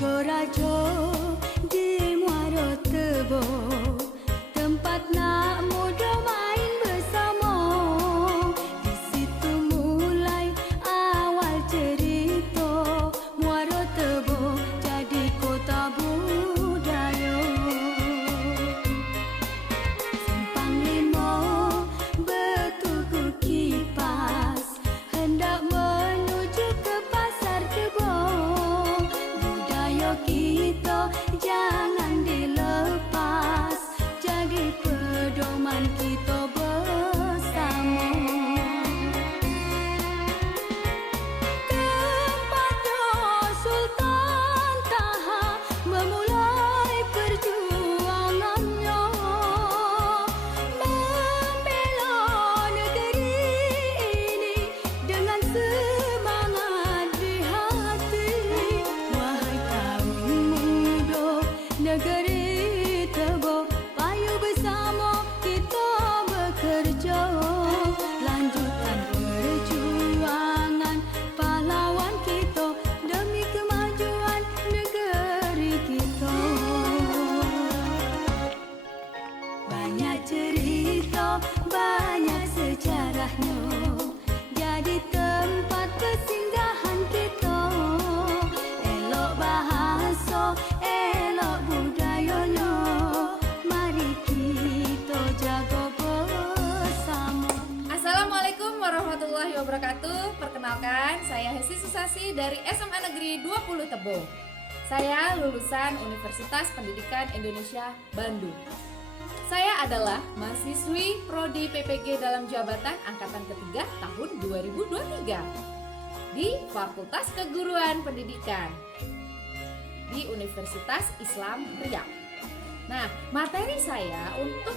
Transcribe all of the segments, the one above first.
Gorajo di Muaro Tebo, tempat nak muda main bersama. Di situ mulai awal cerita, Muaro Tebo jadi kota budaya. Simpang Lima bertugu kipas, hendak menuju ke pasar Tebo. Kita jangan dilepas, jadi pedoman kita bersama. Tempatnya Sultan Taha memulai perjuangannya, membela negeri ini dengan semangat di hati. Negeri Tebo, payu bersama kita bekerja, lanjutkan perjuangan pahlawan kita demi kemajuan negeri kita. Banyak cerita, banyak sejarahnya, jadi tempat persinggahan kita. Elok bahasa, budayanya, mari kita jaga bersama. Assalamualaikum warahmatullahi wabarakatuh. Perkenalkan, saya Hesti Susasi dari SMA Negeri 20 Tebo. Saya lulusan Universitas Pendidikan Indonesia Bandung. Saya adalah mahasiswi Prodi PPG dalam jabatan angkatan ketiga tahun 2023 di Fakultas Keguruan Pendidikan di Universitas Islam Riau. Nah, materi saya untuk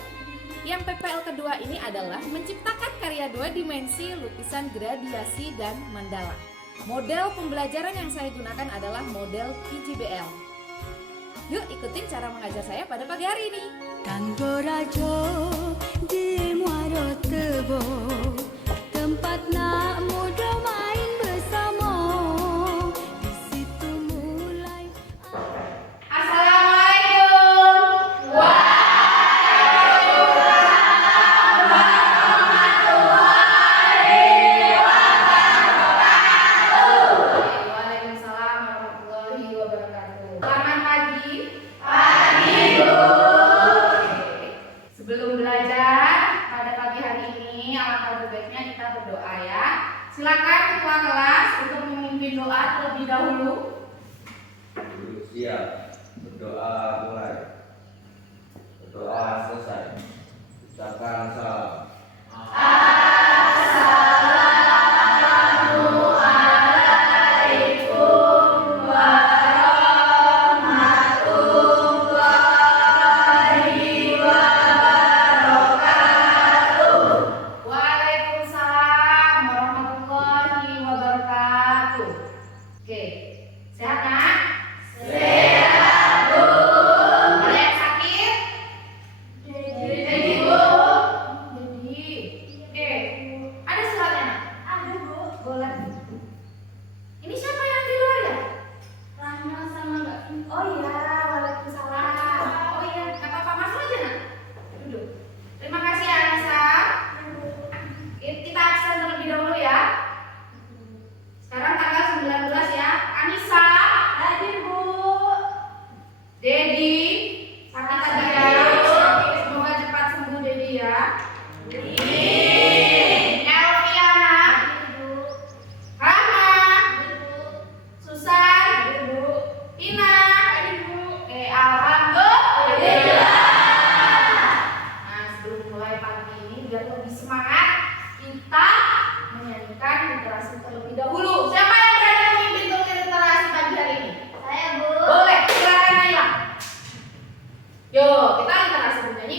yang PPL kedua ini adalah menciptakan karya dua dimensi lukisan gradiasi dan mandala. Model pembelajaran yang saya gunakan adalah model PJBL. Yuk ikutin cara mengajar saya pada pagi hari ini. Gorajo di Muaro Tebo, tempat nak muda main bersama. Silakan ketua kelas untuk memimpin doa terlebih dahulu. Siap. Berdoa mulai. Berdoa selesai. Ucapkan salam.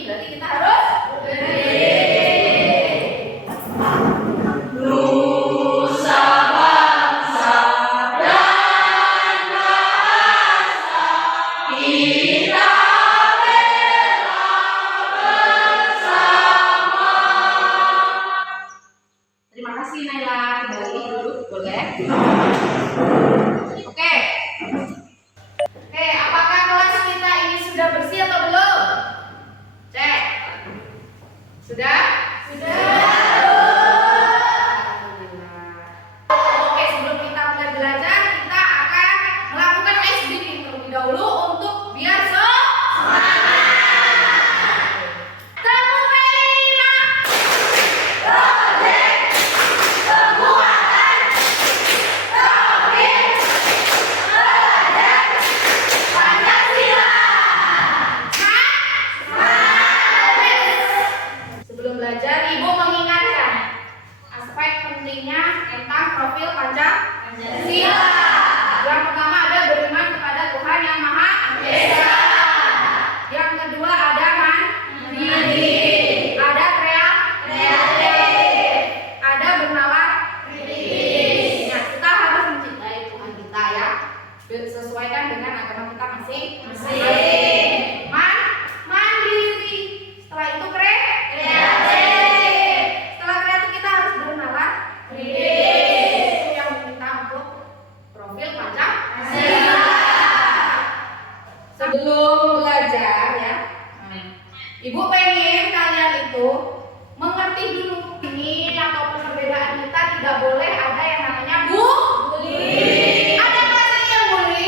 Berarti kita harus Terima kasih Naila, kembali duduk boleh. Oke. Oke, apakah kelas kita ini sudah bersih atau belum? Cek. Sudah? Oke, sebelum kita mulai belajar, kita akan melakukan ice breathing terlebih dahulu untuk biar semangat. Temu kelima. Sebelum belajar, Ibu mengingatkan aspek pentingnya tentang profil Pancasila. Yang pertama ada beriman kepada Tuhan Yang Maha Esa. Yang kedua ada mandiri, ada kreatif, ada bernalar kritis. Nah, kita harus mencintai Tuhan kita ya, sesuaikan dengan agama kita masing-masing. Mandiri. Setelah itu kreatif. Setelah kreatif kita harus bernalar kritis. Itu yang kita untuk profil Pancasila. Sebelum belajar ya, Ibu pengen kalian itu mengerti dulu ini ataupun perbedaan kita. Tidak boleh ada yang namanya bully. Ada kelas ini yang bully?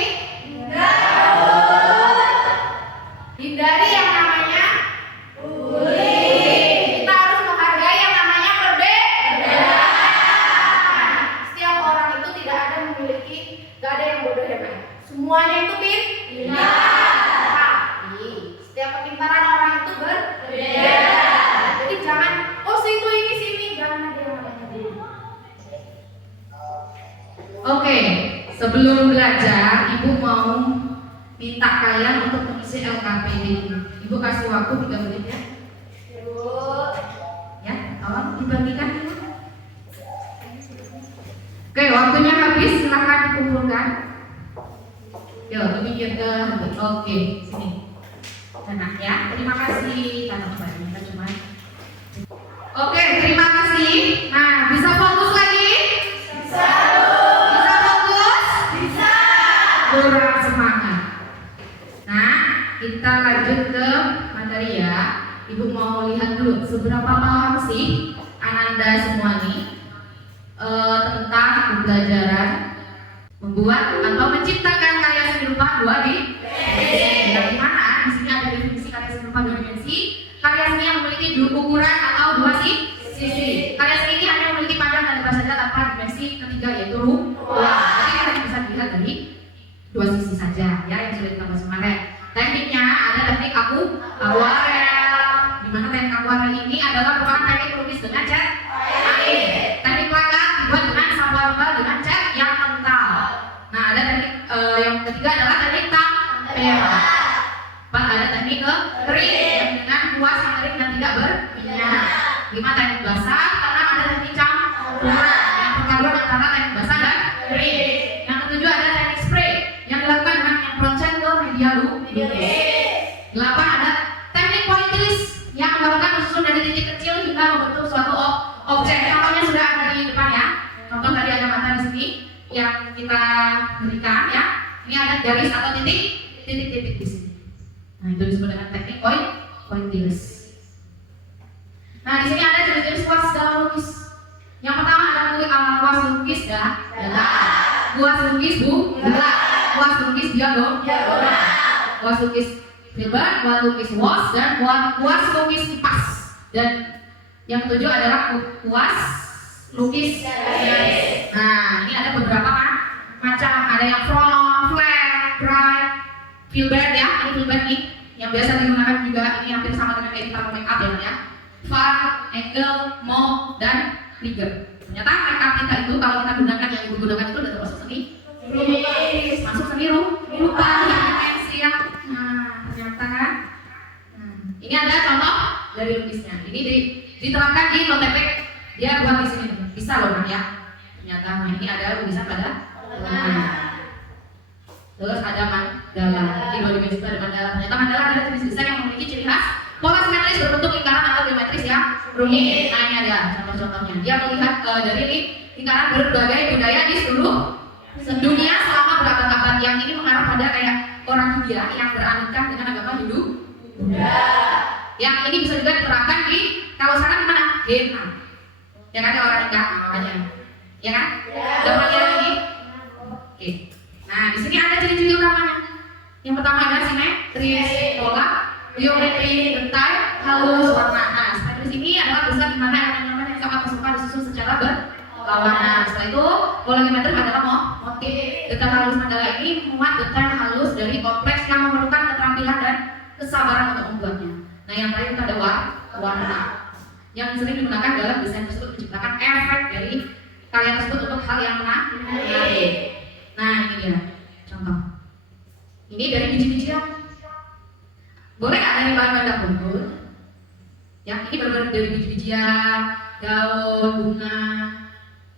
Hindari yang namanya bully. Kita harus menghargai yang namanya perbedaan. Setiap orang itu tidak ada yang bodoh ya kan? Semuanya itu pintar. Tapi setiap kepintaran orang itu berbeda. Jadi jangan, oh situ ini sini, jangan ada yang namanya bully. Oke, sebelum belajar, Ibu mau minta kalian untuk mengisi LKPD. Ibu kasih waktu 3 menit ya. Ya, tolong dibagikan dulu. Oke, waktunya habis, silahkan dikumpulkan. Yuk, mikir ke oke, sini. Enak ya, terima kasih. Karena kita cuma. Oke, terima kasih. Nah, bisa fokus lagi? Bisa fokus? Bisa. Kurang semangat. Nah, kita lanjut ke materi ya. Ibu mau lihat dulu seberapa paham sih Ananda semua nih tentang pembelajaran membuat atau menciptakan karya seni rupa 2 dimensi. Di mana di sini ada definisi karya seni rupa 2 dimensi. Karya seni yang memiliki 2 ukuran atau 2 sisi. Karya seni ini hanya memiliki panjang dan lebar saja tanpa dimensi ketiga yaitu ruang. Jadi kita bisa dilihat dari 2 sisi saja ya yang sudah kita bahas kemarin. Tekniknya ada teknik akuarel. Di mana teknik akuarel ini adalah merupakan teknik pelukis dengan cat air. Teknik plakat dibuat dengan sampah tebal dengan cat yang kental. Nah, ada teknik yang ketiga adalah teknik tempera. Ada teknik kering yang dengan kuas yang kering dan tidak berminyak. 5 teknik basah karena ada teknik campuran yang perpaduan antara teknik basah dan kering. Yang ketujuh ada teknik spray yang dilakukan dengan menyemprot cat ke media lukis. 8 ada teknik pointillis yang menggambarkan susun dari titik kecil hingga membentuk suatu objek. Contohnya sudah ada di depan ya. Contoh tadi ada mata di sini yang kita berikan ya. Ini ada garis atau titik-titik di sini. Nah, itu disebut dengan teknik pointillis. Nah, di sini ada jenis-jenis kuas dalam lukis. Yang pertama ada kuas lukis kuas lukis bulat, kuas lukis diagonal, kuas lukis filbert, kuas lukis wash, dan kuas lukis kipas. Dan yang ketujuh adalah kuas lukis garis. Nah, ini ada beberapa macam, ada yang front, flat, right, filbert ya, ini filbert nih, yang biasa digunakan juga, ini hampir sama dengan editor make up ya, far, angle, mold, dan trigger. Ternyata make up kita itu kalau kita gunakan yang ibu gunakan itu adalah proses seni lukis, masuk seni rupa dimensi ya. Nah, ternyata kan. Ini ada contoh dari lukisnya. Ini diterapkan di Lotepek, dia buat di sini, bisa loh ya. Ternyata, nah ini ada lukisan pada lengan. Terus ada mandala, di 2 dimensi itu ada mandala. Ternyata mandala adalah jenis desain yang memiliki ciri khas Pola simetris berbentuk lingkaran atau geometris yang rumit. Nah, ini ada contoh-contohnya. Dia melihat dari lingkaran berbagai budaya di seluruh dunia selama berabad-abad. Yang ini mengarah pada kayak orang India yang beraneka dengan agama Hindu. Yang ini bisa juga diterapkan di kalau sekarang di mana? Vietnam. Ya kan, orang nikah makanya. Ya kan? Udah pernah lihat ini? Oke. Nah, di sini ada ciri-ciri utamanya. Yang pertama ada simetris pola, geometri detail, halus, warna. Nah, simetris ini adalah besar di mana elemen-elemen yang sama persukaan disusun secara berlawanan. Setelah itu, pola geometri adalah motif. Detail halus adalah ini memuat detail halus dari kompleks yang memerlukan keterampilan dan kesabaran untuk membuatnya. Nah, yang terakhir itu ada warna yang sering digunakan dalam desain tersebut menciptakan efek dari karya tersebut untuk hal yang menarik. Nah, ini dia contoh. Ini dari biji-bijian. Boleh nggak dari bahan-bahan dapur? Ya, ini benar-benar dari biji-bijian, daun, bunga.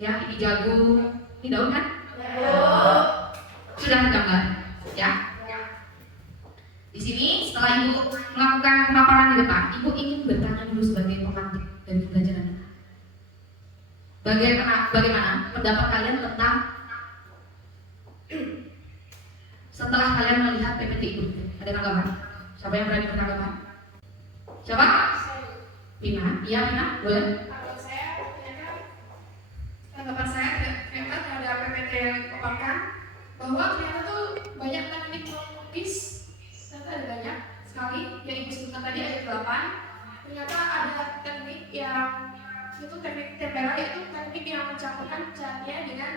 Ya, ini jagung. Ini daun kan? Sudah tergambar, ya. Di sini setelah ibu melakukan pemaparan di depan, ibu ingin bertanya dulu sebagai pemantik dari pembelajaran kita. Bagaimana pendapat kalian tentang setelah kalian melihat PPT ibu? Ada tanggapan? Siapa yang berani bertanggapan? Siapa? Pina? Iya, Pina? Boleh? Kalau saya ternyata tanggapan saya terhadap PPT yang dipaparkan bahwa ternyata tuh banyak teknik melukis, ternyata ada banyak sekali yang ibu sebutkan tadi ada 8. Ternyata ada teknik yang itu teknik tempera, yaitu teknik yang mencampurkan catnya dengan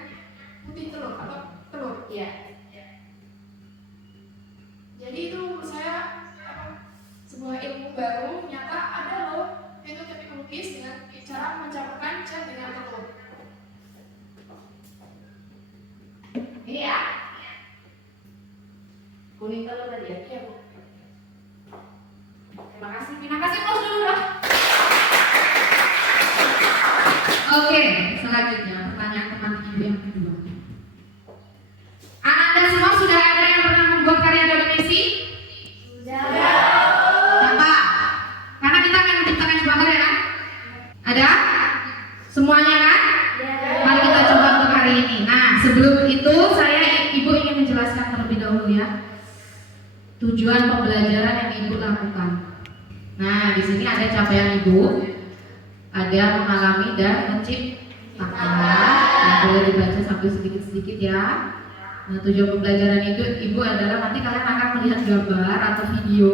putih telur atau telur. Iya. Jadi itu menurut saya sebuah ilmu baru. Ternyata ada loh itu teknik melukis dengan cara mencampurkan cat dengan telur. Ini ya. Kuning telur tadi ya? Iya, Bu. Terima kasih. Terima kasih close dulu dong. Oke, selanjutnya pertanyaan teman ibu yang kedua. Anda semua sudah ada yang pernah membuat karya dua dimensi? Sudah. Kenapa? Karena kita akan menciptakan sebuah karya kan? Ada? Semuanya kan? Mari kita coba untuk hari ini. Nah, sebelum itu ibu ingin menjelaskan terlebih dahulu ya tujuan pembelajaran yang ibu lakukan. Nah, di sini ada capaian ibu, ada mengalami dan menciptakan. Nah, boleh dibaca sampai sedikit-sedikit ya. Nah, tujuan pembelajaran itu ibu adalah nanti kalian akan melihat gambar atau video.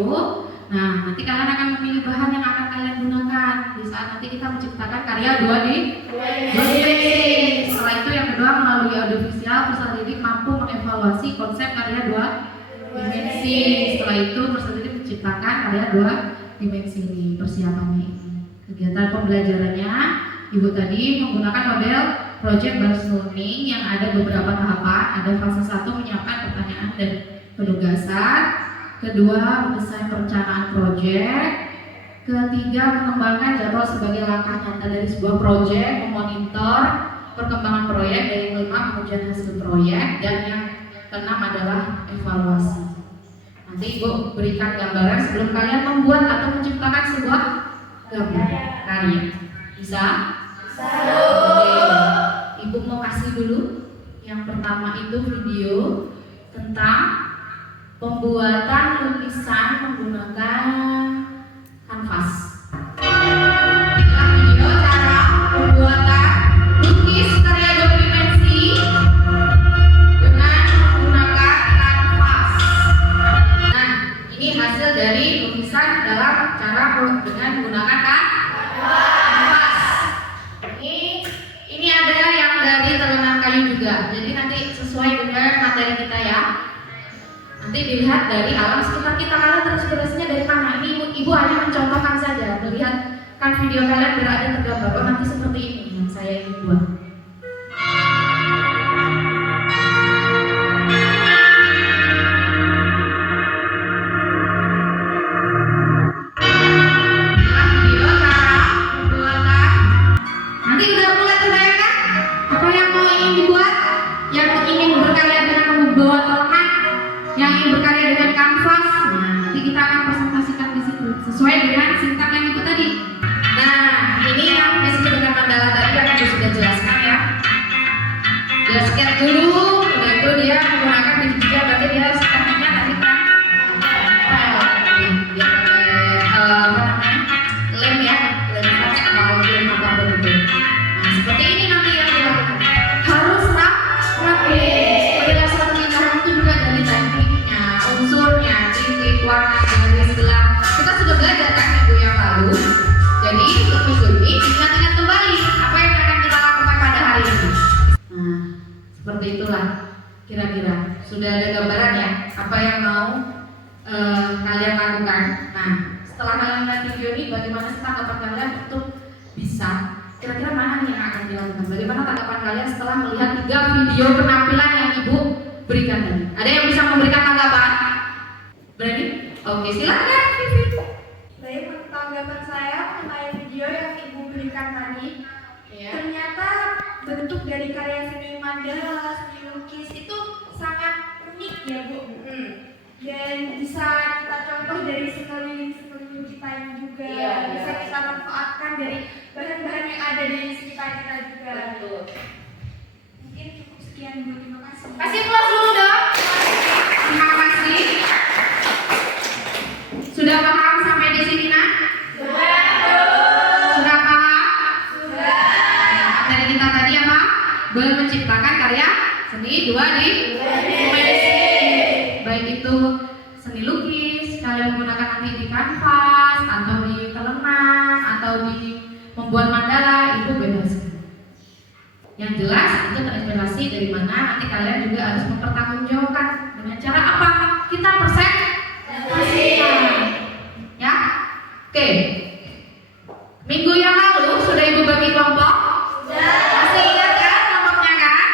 Nah, nanti kalian akan memilih bahan yang akan kalian gunakan di saat nanti kita menciptakan karya dua dimensi. Setelah itu yang kedua, melalui audiovisual peserta didik mampu mengevaluasi konsep karya dua dimensi. Setelah itu peserta didik menciptakan karya dua dimensi ini. Persiapannya ini. Kegiatan pembelajarannya ibu tadi menggunakan model project based learning yang ada beberapa tahapan. Ada fase 1 menyiapkan pertanyaan dan penugasan. Kedua, mendesain perencanaan proyek. Ketiga, mengembangkan jadwal sebagai langkah nyata dari sebuah proyek, memonitor perkembangan proyek. Dan yang kelima, pengujian hasil proyek. Dan yang keenam adalah evaluasi. Nanti ibu berikan gambaran sebelum kalian membuat atau menciptakan sebuah gambar karya. Bisa? Bisa. Oke. Ibu mau kasih dulu. Yang pertama itu video tentang pembuatan lukisan menggunakan kanvas. Video cara pembuatan lukis karya dua dimensi dengan menggunakan kanvas. Nah, ini hasil dari lukisan dalam cara dengan menggunakan kanvas. Ini ada yang dari telunan kayu juga. Jadi nanti sesuai dengan materi kita ya. Nanti dilihat dari alam sekitar kita, kalian terinspirasinya dari mana. Ini ibu hanya mencontohkan saja, melihatkan video kalian berada tergambar. Oh, nanti seperti ini yang saya ingin buat. Video cara pembuatan. Nanti udah mulai terbayangkan apa yang mau ingin dibuat, yang ingin berkarya dengan membawa tolongan, yang ingin berkarya dengan kanvas. Nah, nanti kita akan presentasikan di situ sesuai dengan basket dulu, udah itu dia menggunakan biji-bijian, berarti dia tekniknya nanti kan dia pakai apa namanya, lem ya, lem tas atau lem apapun itu. Nah seperti ini nanti yang dilakukan, harus rapi. Penjelasan pernikahan itu juga dari tekniknya, unsurnya, titik, warna, garis, gelang. Kita sudah belajar kan minggu yang lalu. Jadi untuk minggu ini ingat-ingat kembali apa yang akan kita lakukan pada hari ini. Nah, seperti itulah kira-kira. Sudah ada gambaran ya apa yang mau kalian lakukan. Nah, setelah kalian melihat video ini, bagaimana sih tanggapan kalian untuk bisa? Kira-kira mana nih yang akan dilakukan? Bagaimana tanggapan kalian setelah melihat 3 video penampilan yang Ibu berikan tadi? Ada yang bisa memberikan tanggapan? Berani? Oke, silakan. Baik, untuk tanggapan saya mengenai video yang Ibu berikan tadi, Ya. ternyata bentuk dari karya seni mandala, seni lukis itu sangat unik ya Bu. Dan bisa kita contoh dari sekeliling kita ini juga. Iya, Bisa iya. kita manfaatkan dari bahan-bahan yang ada di sekitar kita juga. Betul. Mungkin cukup sekian Bu, terima kasih. Kasih plus dulu dong. Terima kasih. Sudah paham sampai di sini nak? Sudah paham? Materi kita tadi apa? Menciptakan karya seni 2 dimensi. Baik itu seni lukis, kalian menggunakan nanti di kanvas atau di pelenan atau di membuat mandala, itu bebas. Yang jelas itu terinspirasi dari mana, nanti kalian juga harus mempertanggungjawabkan dengan cara apa? Kita presentasikan. Ya? Oke. Minggu yang lalu sudah Ibu bagi kelompok? Masih ingat kan kelompoknya kan?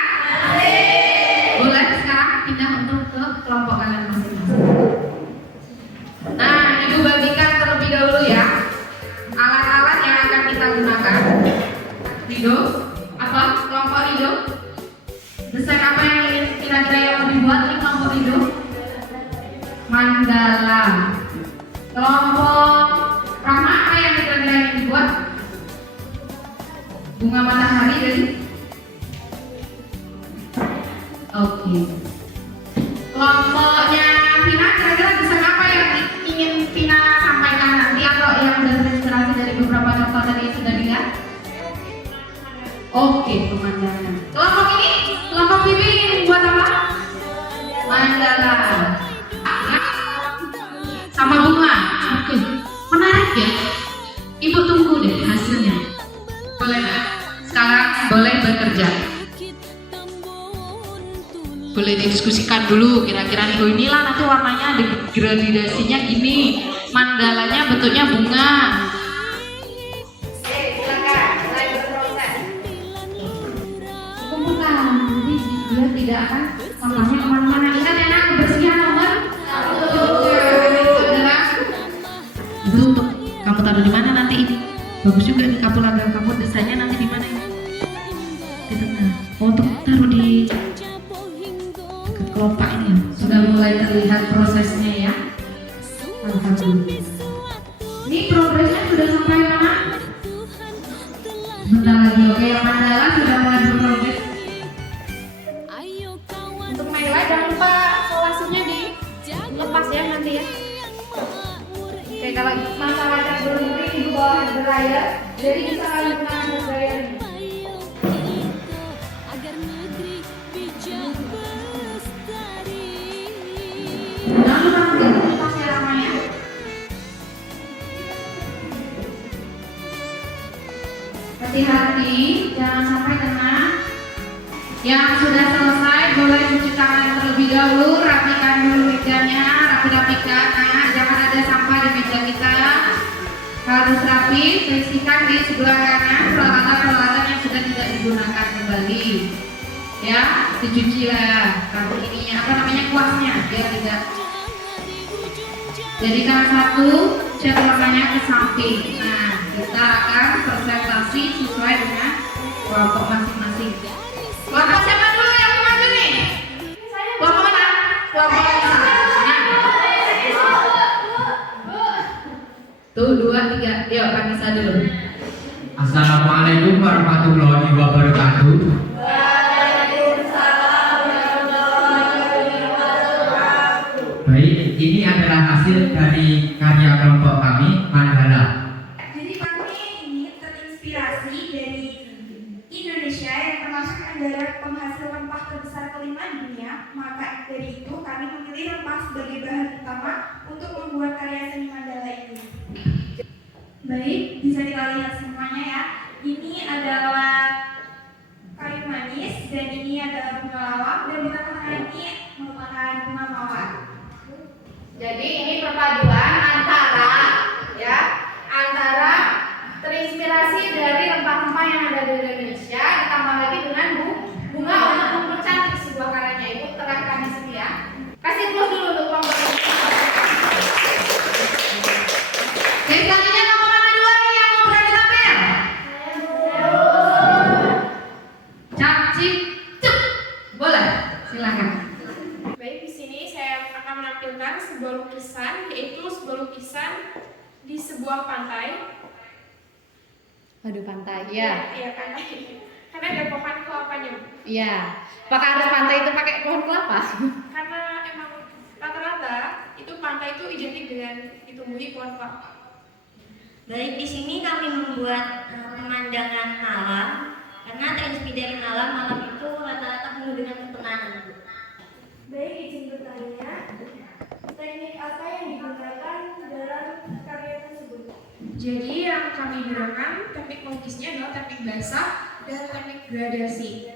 Boleh sekarang pindah untuk ke kelompok kalian masing-masing. Nah, Ibu bagikan terlebih dahulu ya alat-alat yang akan kita gunakan. Rido, apa? Kelompok Rido? Desain apa yang ingin kira-kira yang mau dibuat di kelompok Rido? Mandala. Kelompok Rama apa yang kira-kira ingin dibuat? Bunga matahari dari? Oke. Kelompoknya Vina kira-kira desain apa yang ingin Vina sampaikan nanti atau yang sudah terinspirasi dari beberapa contoh tadi yang sudah dilihat? Oke, pemandangan. Kelompok ini, kelompok Bibi ingin buat apa? Mandala. Ya. Sama bunga. Oke, menarik ya. Ibu tunggu deh hasilnya. Boleh nggak? Sekarang boleh bekerja. Boleh didiskusikan dulu kira-kira nih, inilah nanti warnanya degradasinya gini, mandalanya bentuknya bunga. Silakan mulai berproses. Kumpulkan, jadi dia tidak akan warnanya kemana-mana. Ingat ya nak, kebersihan nomor 1. Adalah itu untuk kamu taruh di mana nanti ini? Bagus juga nih kapulaga kamu, desainnya nanti di mana ini? Di tengah. Oh, untuk taruh di kelopak ini ya. Sudah mulai terlihat prosesnya ya. Alhamdulillah. Ini progresnya sudah sampai mana? Bentar lagi. Oke, yang mandala sudah mulai berprogres. Untuk Naila jangan lupa kolasinya dilepas ya nanti ya. Oke, kalau masalah cat berluri di bawah dryer, jadi bisa kalian gunakan dryer ini. Jangan lupa lepas ya Ramaya. Hati-hati, jangan sampai kena. Yang sudah selesai boleh cuci tangan terlebih dahulu, rapikan dulu mejanya, rapi-rapikan. Nah, jangan ada sampah di meja kita. Harus rapi, bersihkan di sebelah kanan peralatan-peralatan yang sudah tidak digunakan kembali. Ya, dicuci lah. Kalau ininya apa namanya, kuasnya biar tidak. Jadikan satu, cat warnanya ke samping. Nah, kita akan presentasi sesuai dengan kelompok masing-masing. Kelompok siapa dulu yang mau maju nih? Kelompok mana? Kelompok mana? Tuh, 2, 3. Yuk, Anissa dulu. Assalamualaikum warahmatullahi wabarakatuh. Waalaikumsalam hasil dari karya kelompok kami, Mandala. Jadi kami ini terinspirasi dari Indonesia yang termasuk negara penghasil rempah terbesar kelima di dunia. Maka dari itu kami memilih rempah sebagai bahan utama untuk membuat karya seni Mandala ini. Baik, bisa kita lihat semuanya ya. Ini adalah kayu manis dan ini adalah bunga lawang dan di tengah-tengah ini merupakan bunga mawar. Jadi ini perpaduan antara terinspirasi dari rempah-rempah yang ada di Indonesia ditambah lagi dengan bunga untuk mempercantik sebuah karyanya. Ibu terangkan di sini ya. Kasih plus dulu untuk kelompok ini. Oke, selanjutnya kelompok mana dua nih yang mau berani tampil? Cap, cip, cep. Boleh, silakan. Baik, di sini saya akan menampilkan sebuah lukisan, yaitu sebuah lukisan di sebuah pantai. Waduh, pantai. Ya. Iya, pantai. Karena ada pohon kelapanya. Iya. Apakah harus pantai itu pakai pohon kelapa? Karena emang rata-rata itu pantai itu identik dengan ditumbuhi pohon kelapa. Baik, di sini kami membuat pemandangan malam karena terinspirasi dari malam itu rata-rata penuh dengan ketenangan. Baik, izin bertanya, teknik apa yang digunakan dalam karya tersebut? Jadi yang kami gunakan teknik melukisnya adalah teknik basah dan teknik gradasi.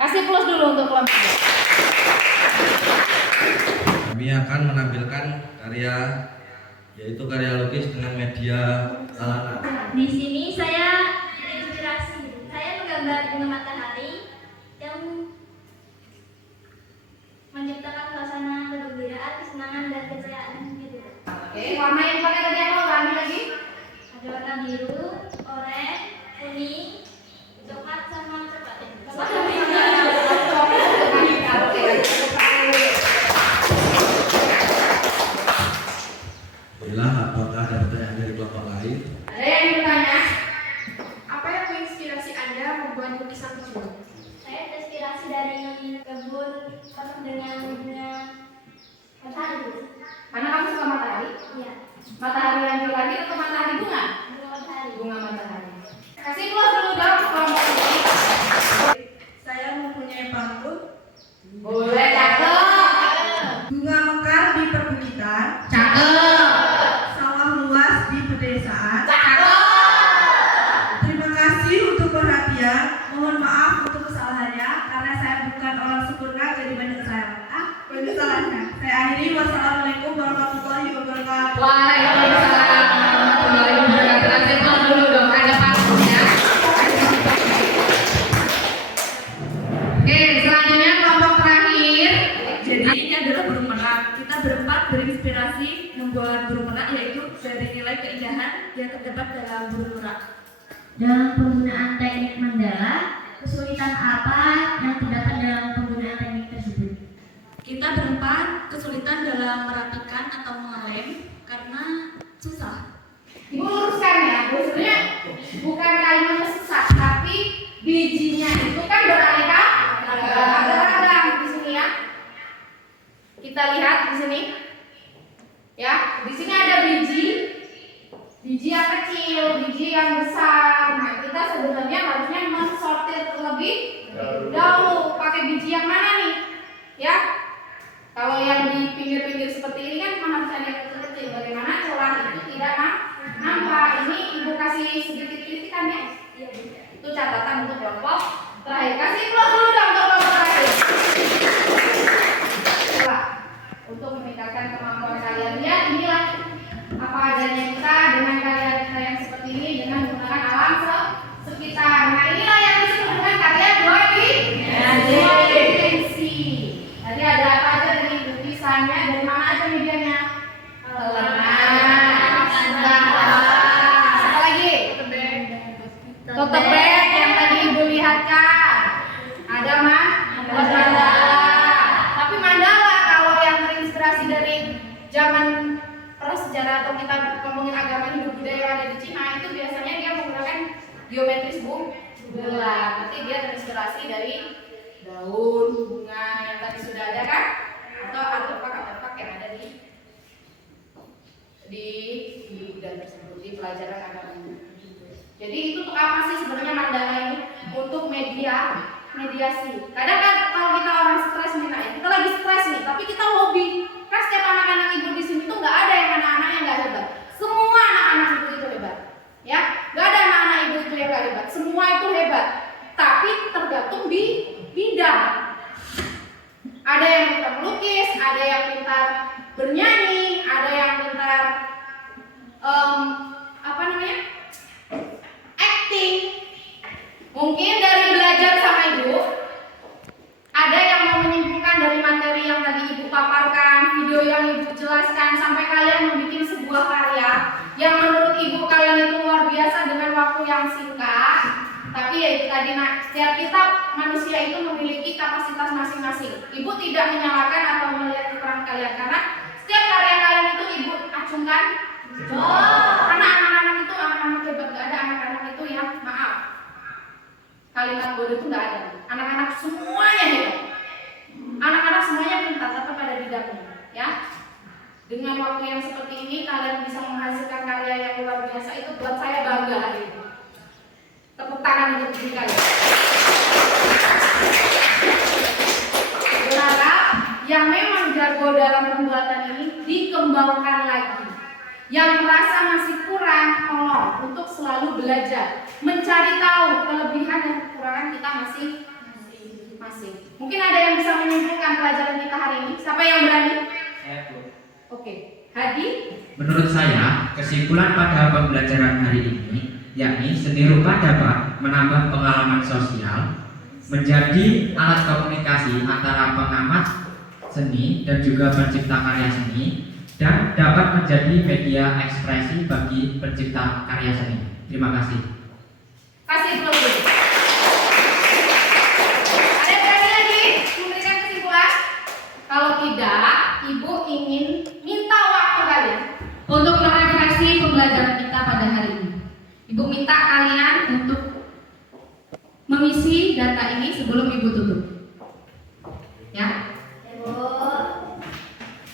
Kasih plus dulu untuk kelompok ini. Kami akan menampilkan karya, yaitu karya lukis dengan media alana. Di sini saya terinspirasi. Saya menggambar bunga matahari yang menciptakan suasana kegembiraan, kesenangan dan keceriaan gitu. Oke, warna yang pakai tadi apa? Warna lagi? Ada warna biru, oranye, kuning, coklat sama coklat. Bila apakah ada pertanyaan dari kelompok lain? Ada yang bertanya? Apa yang menginspirasi Anda membuat lukisan tersebut? Saya terinspirasi dari kebun penuh dengan bunga matahari. Karena kamu suka matahari? Iya, Matahari yang di langit atau matahari bunga? bunga matahari. Bunga matahari. Kasih plus dulu dong kelompok ini. Saya mempunyai pantun. Boleh, cakep. Bunga mekar di perbukitan, Cakep. sawah luas di pedesaan. Cakep. Terima kasih untuk perhatian. Mohon maaf untuk kesalahannya karena saya bukan orang sempurna jadi banyak salahnya. Saya akhiri. Wassalamualaikum warahmatullahi wabarakatuh. Waalaikumsalam warahmatullahi wabarakatuh. Kasih plus dulu dong, ada pantunnya. Oke, selanjutnya kelompok terakhir. Jadi ini adalah burung merak. Kita berempat berinspirasi membuat burung merak, yaitu dari nilai keindahan yang terdapat dalam burung merak. Dalam penggunaan teknik mandala, kesulitan apa yang terdapat dalam penggunaan teknik tersebut? Kita berempat kesulitan dalam merapikan atau mengelem karena susah. Ibu luruskan ya, sebenarnya bukan kalimatnya susah, tapi bijinya itu kan beraneka ragam di sini ya. Kita lihat di sini, ya, di sini ada biji yang kecil, biji yang besar. Nah, kita sebenarnya harusnya mensortir terlebih dahulu. Pakai biji yang mana nih? Ya, kalau yang di pinggir-pinggir seperti ini kan harus ada yang kecil-kecil. Bagaimana celah itu tidak nampak? Ini ibu kasih sedikit kritikan ya. Itu catatan untuk kelompok terakhir. Kasih plus dulu dong untuk kelompok terakhir. Coba untuk meningkatkan kemampuan kalian. Lihat inilah apa adanya kita dengan karya kita yang seperti ini dengan menggunakan alam sekitar. Nah, inilah yang disebut dengan karya dua dimensi. Tadi ada apa aja dari lukisannya, dari mana aja medianya? Apa lagi? Tote bag yang tadi ibu lihatkan. Ada mandala. Tapi mandala kalau yang terinspirasi dari zaman prasejarah atau kita ngomongin agama hidup budaya yang ada di Cina, itu biasanya dia menggunakan geometris bulat. Nanti dia terinspirasi dari daun bunga yang tadi sudah ada kan, atau artefak yang ada di di bidang tersebut, di pelajaran agama ini. Jadi itu untuk apa sih sebenarnya Mandala ini? Untuk mediasi. Kadang kan kalau kita orang stres nih, kita lagi stres nih, tapi kita hobi. Kan setiap anak-anak ibu di sini tuh nggak ada yang anak-anak yang nggak hebat. Semua anak-anak ibu itu hebat, ya. Nggak ada anak-anak ibu itu yang nggak hebat. Semua itu hebat. Tapi tergantung di bidang. Ada yang pintar melukis, ada yang pintar bernyanyi, ada yang pintar acting. Mungkin dari belajar sama ibu, ada yang mau menyimpulkan dari materi yang tadi ibu paparkan, video yang ibu jelaskan, sampai kalian membuat sebuah karya yang menurut ibu kalian itu luar biasa dengan waktu yang singkat. Tapi ya itu tadi, setiap kita manusia itu memiliki kapasitas masing-masing. Ibu tidak menyalahkan atau melihat kekurangan kalian, karena setiap karya kalian itu ibu acungkan. Anak-anak itu anak-anak hebat, gak ada anak-anak itu yang maaf. Kalimat bodoh itu gak ada. Anak-anak semuanya hebat. Anak-anak semuanya pintar, tetap pada bidangnya, ya. Dengan waktu yang seperti ini kalian bisa menghasilkan karya yang luar biasa. Itu buat saya bangga hari ini. Tepuk tangan untuk diri kalian. Berharap yang memang jago dalam pembuatan ini dikembangkan lagi. Yang merasa masih kurang, tolong untuk selalu belajar, mencari tahu kelebihan dan kekurangan kita masing-masing. Mungkin ada yang bisa menyimpulkan pelajaran kita hari ini. Siapa yang berani? Saya, Bu. Oke, Hadi. Menurut saya, kesimpulan pada pembelajaran hari ini yakni seni rupa dapat menambah pengalaman sosial, menjadi alat komunikasi antara pengamat seni dan juga pencipta karya seni, dan dapat menjadi media ekspresi bagi pencipta karya seni. Terima kasih. Kasih dulu. Ada yang berani lagi memberikan kesimpulan? Kalau tidak, ibu ingin minta waktu kalian untuk merefleksi pembelajaran kita pada hari ini. Ibu minta kalian untuk mengisi data ini sebelum ibu tutup. Ya?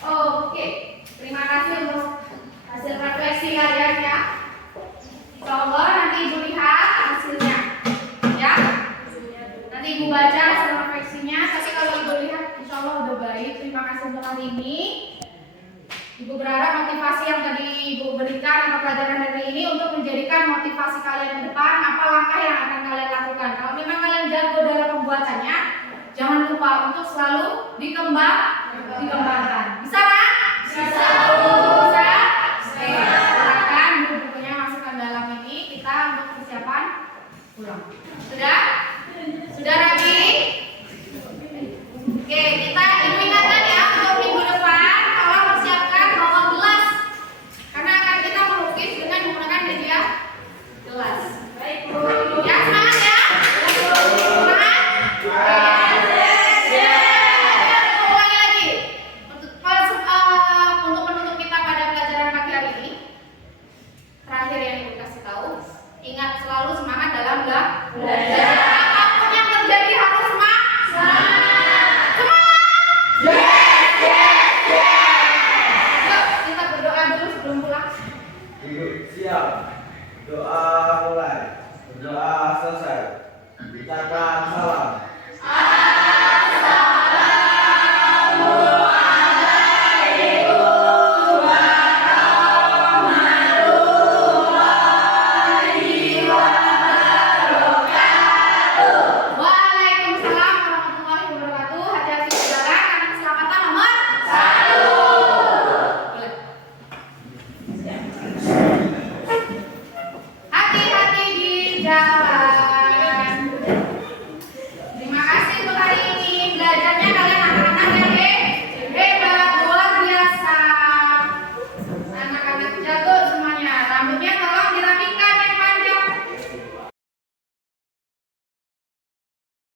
Oke. Terima kasih untuk hasil refleksi kalian ya. Insyaallah nanti ibu lihat hasilnya. Ya? Nanti ibu baca hasil refleksinya. Tapi kalau ibu lihat insyaallah udah baik. Terima kasih untuk hari ini. Ibu berharap motivasi yang tadi ibu berikan atau pelajaran hari ini untuk menjadikan motivasi kalian ke depan, apa langkah yang akan kalian lakukan. Kalau memang kalian jago dalam pembuatannya, jangan lupa untuk selalu dikembangkan. Bisa kan? Bisa. Bisa. Silakan buku-bukunya masukkan dalam ini, kita untuk persiapan pulang. Sudah? Sudah rapi? Oke, kita ibu ingatkan ya untuk minggu depan tolong persiapkan bawa gelas, karena akan kita melukis dengan menggunakan media gelas. Baik, Bu. Ya, semangat ya. Semangat. Ulangi lagi. Untuk penutup kita pada pelajaran pagi hari ini, terakhir yang ibu kasih tahu, ingat selalu semangat dalam belajar. Apapun yang terjadi harus semangat. Kita berdoa dulu sebelum pulang. Siap. Doa mulai. Doa selesai. Ucapkan